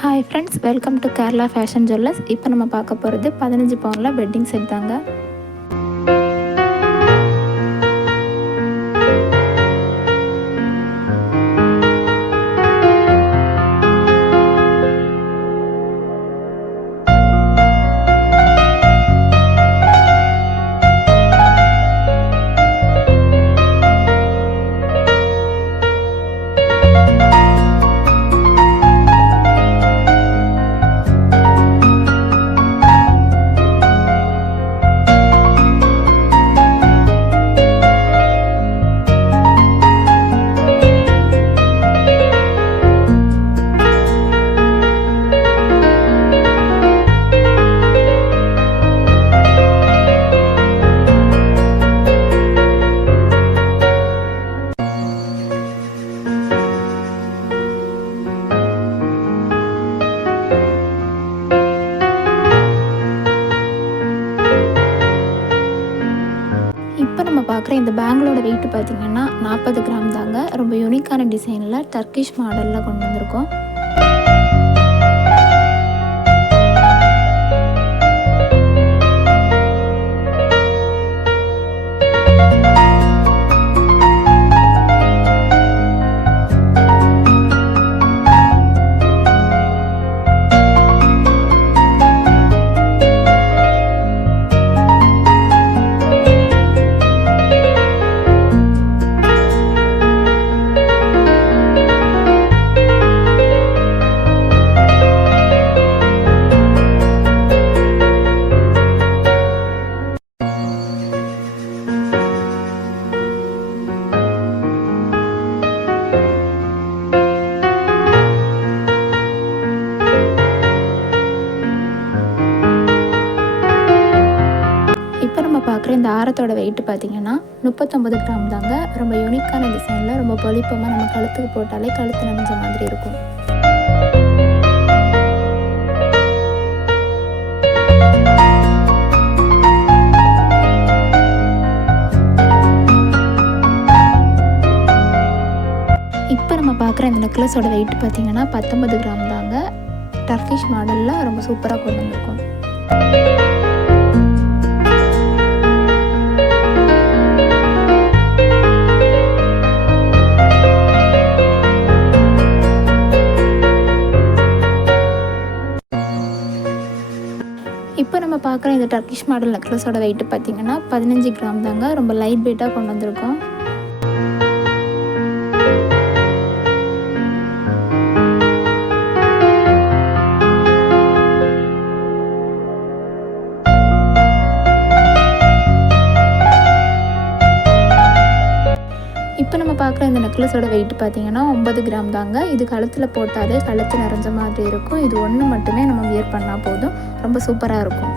Hi friends, welcome to Kerala fashion jewellers. இப்போ நம்ம பார்க்க போகிறது 15 பவுனில் வெட்டிங் செட் தாங்க. இப்போ நம்ம பார்க்குற இந்த பேங்கிளோட வெயிட் பார்த்திங்கன்னா 40 கிராம் தாங்க. ரொம்ப யூனிக்கான டிசைனில் டர்க்கிஷ் மாடலில் கொண்டு வந்திருக்கோம். இப்போ நம்ம பார்க்குற இந்த ஆரத்தோட வெயிட் பார்த்திங்கன்னா 39 கிராம் தாங்க. ரொம்ப யூனிக்கான டிசைனில் ரொம்ப பொலிப்பமாக நம்ம கழுத்துக்கு போட்டாலே கழுத்து நனைஞ்ச மாதிரி இருக்கும். இப்போ நம்ம பார்க்குற இந்த நெக்லஸோட வெயிட் பார்த்திங்கன்னா 19 கிராம் தாங்க. டர்க்கிஷ் மாடலில் ரொம்ப சூப்பராக கொண்டு வந்திருக்கும். இப்போ நம்ம பார்க்குற இந்த டர்க்கிஷ் மாடல் நெக்லஸோட வெயிட் பார்த்திங்கன்னா 15 கிராம் தாங்க. ரொம்ப லைட் வெயிட்டாக கொண்டு வந்திருக்கோம். இப்போ நம்ம பார்க்குற இந்த நெக்லஸோட வெயிட் பார்த்திங்கன்னா 9 கிராம் தாங்க. இது கழுத்தில் போட்டாலே கழுத்து நிறைஞ்ச மாதிரி இருக்கும். இது ஒன்று மட்டுமே நம்ம வியர் பண்ணால் போதும், ரொம்ப சூப்பராக இருக்கும்.